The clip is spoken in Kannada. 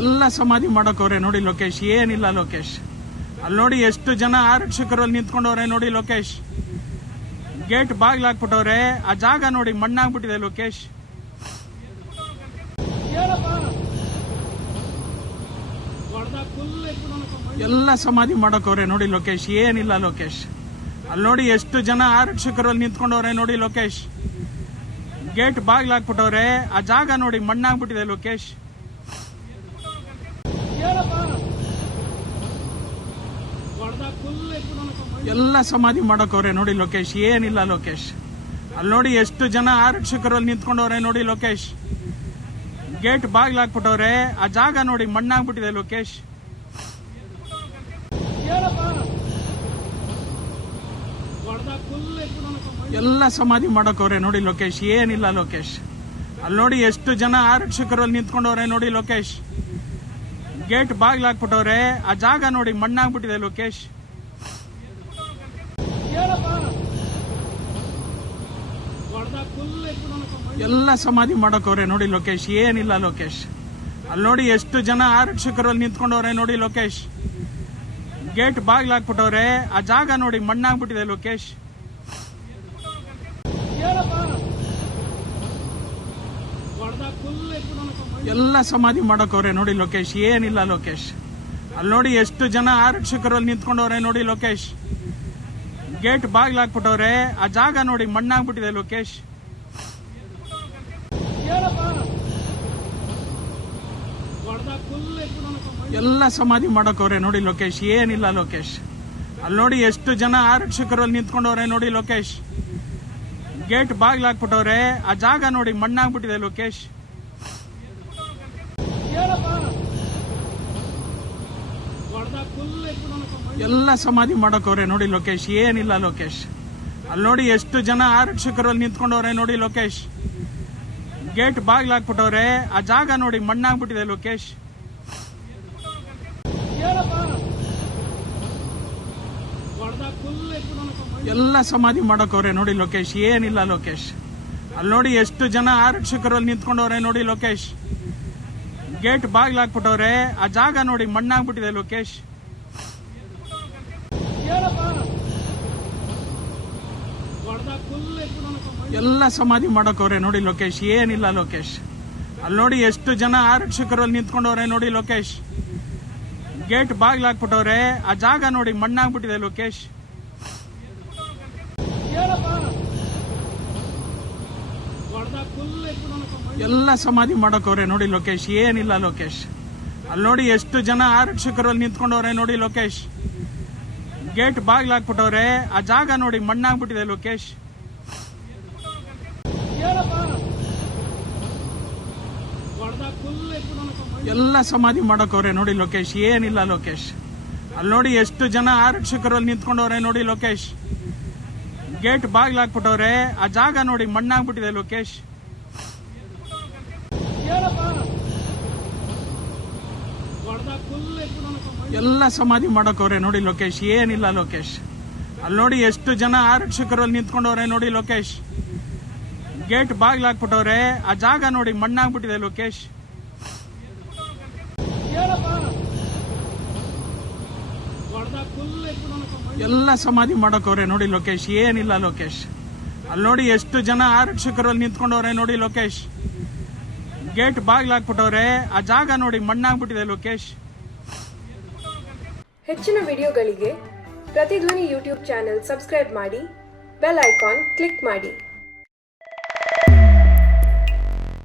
ಎಲ್ಲ ಸಮಾಧಿ ಮಾಡಕವ್ರೆ ನೋಡಿ ಲೋಕೇಶ್. ಏನಿಲ್ಲ ಲೋಕೇಶ್, ಅಲ್ಲಿ ನೋಡಿ ಎಷ್ಟು ಜನ ಆರಕ್ಷಕರು ಅಲ್ಲಿ ನಿಂತ್ಕೊಂಡವ್ರೆ ನೋಡಿ ಲೋಕೇಶ್. ಗೇಟ್ ಬಾಗ್ಲು ಹಾಕ್ಬಿಟ್ಟವ್ರೆ, ಆ ಜಾಗ ನೋಡಿ ಮಣ್ಣಾಗ್ಬಿಟ್ಟಿದೆ ಲೋಕೇಶ್. ಎಲ್ಲ ಸಮಾಧಿ ಮಾಡಕವ್ರೆ ನೋಡಿ ಲೋಕೇಶ್. ಏನಿಲ್ಲ ಲೋಕೇಶ್, ಅಲ್ಲಿ ನೋಡಿ ಎಷ್ಟು ಜನ ಆರಕ್ಷಕರು ಅಲ್ಲಿ ನಿಂತ್ಕೊಂಡವ್ರೆ ನೋಡಿ ಲೋಕೇಶ್. ಗೇಟ್ ಬಾಗ್ಲು ಹಾಕ್ಬಿಟ್ಟವ್ರೆ, ಆ ಜಾಗ ನೋಡಿ ಮಣ್ಣಾಗ್ಬಿಟ್ಟಿದೆ ಲೋಕೇಶ್. ಎಲ್ಲ ಸಮಾಧಿ ಮಾಡಕವ್ರೆ ನೋಡಿ ಲೋಕೇಶ್. ಏನಿಲ್ಲ ಲೋಕೇಶ್, ಅಲ್ಲಿ ನೋಡಿ ಎಷ್ಟು ಜನ ಆರಕ್ಷಕರು ಅಲ್ಲಿ ನಿಂತ್ಕೊಂಡವ್ರೆ ನೋಡಿ ಲೋಕೇಶ್. ಗೇಟ್ ಬಾಗ್ಲು ಹಾಕ್ಬಿಟ್ಟವ್ರೆ, ಆ ಜಾಗ ನೋಡಿ ಮಣ್ಣಾಗ್ಬಿಟ್ಟಿದೆ ಲೋಕೇಶ್. ಎಲ್ಲ ಸಮಾಧಿ ಮಾಡಕವ್ರೆ ನೋಡಿ ಲೋಕೇಶ್. ಏನಿಲ್ಲ ಲೋಕೇಶ್, ಅಲ್ಲಿ ನೋಡಿ ಎಷ್ಟು ಜನ ಆರಕ್ಷಕರು ಅಲ್ಲಿ ನಿಂತ್ಕೊಂಡವ್ರೆ ನೋಡಿ ಲೋಕೇಶ್. ಗೇಟ್ ಬಾಗ್ಲು ಹಾಕ್ಬಿಟ್ಟವ್ರೆ, ಆ ಜಾಗ ನೋಡಿ ಮಣ್ಣಾಗ್ಬಿಟ್ಟಿದೆ ಲೋಕೇಶ್. ಎಲ್ಲ ಸಮಾಧಿ ಮಾಡಕವ್ರೆ ನೋಡಿ ಲೋಕೇಶ್. ಏನಿಲ್ಲ ಲೋಕೇಶ್, ಅಲ್ಲಿ ನೋಡಿ ಎಷ್ಟು ಜನ ಆರಕ್ಷಕರು ಅಲ್ಲಿ ನಿಂತ್ಕೊಂಡವ್ರೆ ನೋಡಿ ಲೋಕೇಶ್. ಗೇಟ್ ಬಾಗ್ಲು ಹಾಕ್ಬಿಟ್ಟವ್ರೆ, ಆ ಜಾಗ ನೋಡಿ ಮಣ್ಣಾಗ್ಬಿಟ್ಟಿದೆ ಲೋಕೇಶ್. ಎಲ್ಲ ಸಮಾಧಿ ಮಾಡಕವ್ರೆ ನೋಡಿ ಲೋಕೇಶ್. ಏನಿಲ್ಲ ಲೋಕೇಶ್, ಅಲ್ಲಿ ನೋಡಿ ಎಷ್ಟು ಜನ ಆರಕ್ಷಕರು ಅಲ್ಲಿ ನಿಂತ್ಕೊಂಡವ್ರೆ ನೋಡಿ ಲೋಕೇಶ್. ಗೇಟ್ ಬಾಗ್ಲು ಹಾಕ್ಬಿಟ್ಟವ್ರೆ, ಆ ಜಾಗ ನೋಡಿ ಮಣ್ಣಾಗ್ಬಿಟ್ಟಿದೆ ಲೋಕೇಶ್. ಎಲ್ಲ ಸಮಾಧಿ ಮಾಡಕವ್ರೆ ನೋಡಿ ಲೋಕೇಶ್. ಏನಿಲ್ಲ ಲೋಕೇಶ್, ಅಲ್ಲಿ ನೋಡಿ ಎಷ್ಟು ಜನ ಆರಕ್ಷಕರು ಅಲ್ಲಿ ನಿಂತ್ಕೊಂಡವ್ರೆ ನೋಡಿ ಲೋಕೇಶ್. ಗೇಟ್ ಬಾಗ್ಲು ಹಾಕ್ಬಿಟ್ಟವ್ರೆ, ಆ ಜಾಗ ನೋಡಿ ಮಣ್ಣಾಗ್ಬಿಟ್ಟಿದೆ ಲೋಕೇಶ್. ಎಲ್ಲ ಸಮಾಧಿ ಮಾಡಕವ್ರೆ ನೋಡಿ ಲೋಕೇಶ್. ಏನಿಲ್ಲ ಲೋಕೇಶ್, ಅಲ್ಲಿ ನೋಡಿ ಎಷ್ಟು ಜನ ಆರಕ್ಷಕರು ಅಲ್ಲಿ ನಿಂತ್ಕೊಂಡವ್ರೆ ನೋಡಿ ಲೋಕೇಶ್. ಗೇಟ್ ಬಾಗ್ಲು ಹಾಕ್ಬಿಟ್ಟವ್ರೆ, ಆ ಜಾಗ ನೋಡಿ ಮಣ್ಣಾಗ್ಬಿಟ್ಟಿದೆ ಲೋಕೇಶ್. ಎಲ್ಲ ಸಮಾಧಿ ಮಾಡಕವ್ರೆ ನೋಡಿ ಲೋಕೇಶ್. ಏನಿಲ್ಲ ಲೋಕೇಶ್, ಅಲ್ಲಿ ನೋಡಿ ಎಷ್ಟು ಜನ ಆರಕ್ಷಕರು ಅಲ್ಲಿ ನಿಂತ್ಕೊಂಡವ್ರೆ ನೋಡಿ ಲೋಕೇಶ್. ಗೇಟ್ ಬಾಗ್ಲು ಹಾಕ್ಬಿಟ್ಟವ್ರೆ, ಆ ಜಾಗ ನೋಡಿ ಮಣ್ಣಾಗ್ಬಿಟ್ಟಿದೆ ಲೋಕೇಶ್. ಎಲ್ಲ ಸಮಾಧಿ ಮಾಡಕವ್ರೆ ನೋಡಿ ಲೋಕೇಶ್. ಏನಿಲ್ಲ ಲೋಕೇಶ್, ಅಲ್ಲಿ ನೋಡಿ ಎಷ್ಟು ಜನ ಆರಕ್ಷಕರು ಅಲ್ಲಿ ನಿಂತ್ಕೊಂಡವ್ರೆ ನೋಡಿ ಲೋಕೇಶ್. ಗೇಟ್ ಬಾಗ್ಲು ಹಾಕ್ಬಿಟ್ಟವ್ರೆ, ಆ ಜಾಗ ನೋಡಿ ಮಣ್ಣಾಗ್ಬಿಟ್ಟಿದೆ ಲೋಕೇಶ್. ಎಲ್ಲ ಸಮಾಧಿ ಮಾಡಕವ್ರೆ ನೋಡಿ ಲೋಕೇಶ್. ಏನಿಲ್ಲ ಲೋಕೇಶ್, ಅಲ್ಲಿ ನೋಡಿ ಎಷ್ಟು ಜನ ಆರಕ್ಷಕರು ಅಲ್ಲಿ ನಿಂತ್ಕೊಂಡವ್ರೆ ನೋಡಿ ಲೋಕೇಶ್. ಗೇಟ್ ಬಾಗ್ಲು ಹಾಕ್ಬಿಟ್ಟವ್ರೆ, ಆ ಜಾಗ ನೋಡಿ ಮಣ್ಣಾಗ್ಬಿಟ್ಟಿದೆ ಲೋಕೇಶ್. ಎಲ್ಲ ಸಮಾಧಿ ಮಾಡಕವ್ರೆ ನೋಡಿ ಲೋಕೇಶ್. ಏನಿಲ್ಲ ಲೋಕೇಶ್, ಅಲ್ಲಿ ನೋಡಿ ಎಷ್ಟು ಜನ ಆರಕ್ಷಕರು ಅಲ್ಲಿ ನಿಂತ್ಕೊಂಡವ್ರೆ ನೋಡಿ ಲೋಕೇಶ್. ಗೇಟ್ ಬಾಗ್ಲು ಹಾಕ್ಬಿಟ್ಟವ್ರೆ, ಆ ಜಾಗ ನೋಡಿ ಮಣ್ಣಾಗ್ಬಿಟ್ಟಿದೆ ಲೋಕೇಶ್. ಎಲ್ಲ ಸಮಾಧಿ ಮಾಡಕವ್ರೆ ನೋಡಿ ಲೋಕೇಶ್. ಏನಿಲ್ಲ ಲೋಕೇಶ್, ಅಲ್ಲಿ ನೋಡಿ ಎಷ್ಟು ಜನ ಆರಕ್ಷಕರು ಅಲ್ಲಿ ನಿಂತ್ಕೊಂಡವ್ರೆ ನೋಡಿ ಲೋಕೇಶ್. ಗೇಟ್ ಬಾಗ್ಲು ಹಾಕ್ಬಿಟ್ಟವ್ರೆ, ಆ ಜಾಗ ನೋಡಿ ಮಣ್ಣಾಗ್ಬಿಟ್ಟಿದೆ ಲೋಕೇಶ್. ಎಲ್ಲ ಸಮಾಧಿ ಮಾಡಕವ್ರೆ ನೋಡಿ ಲೋಕೇಶ್. ಏನಿಲ್ಲ ಲೋಕೇಶ್, ಅಲ್ಲಿ ನೋಡಿ ಎಷ್ಟು ಜನ ಆರಕ್ಷಕರು ಅಲ್ಲಿ ನಿಂತ್ಕೊಂಡವ್ರೆ ನೋಡಿ ಲೋಕೇಶ್. ಗೇಟ್ ಬಾಗ್ಲು ಹಾಕ್ಬಿಟ್ಟವ್ರೆ, ಆ ಜಾಗ ನೋಡಿ ಮಣ್ಣಾಗ್ಬಿಟ್ಟಿದೆ ಲೋಕೇಶ್. ಹೆಚ್ಚಿನ ವಿಡಿಯೋಗಳಿಗೆ ಪ್ರತಿಧ್ವನಿ ಯೂಟ್ಯೂಬ್ ಚಾನೆಲ್ ಸಬ್ಸ್ಕ್ರೈಬ್ ಮಾಡಿ, ಬೆಲ್ ಐಕಾನ್ ಕ್ಲಿಕ್ ಮಾಡಿ.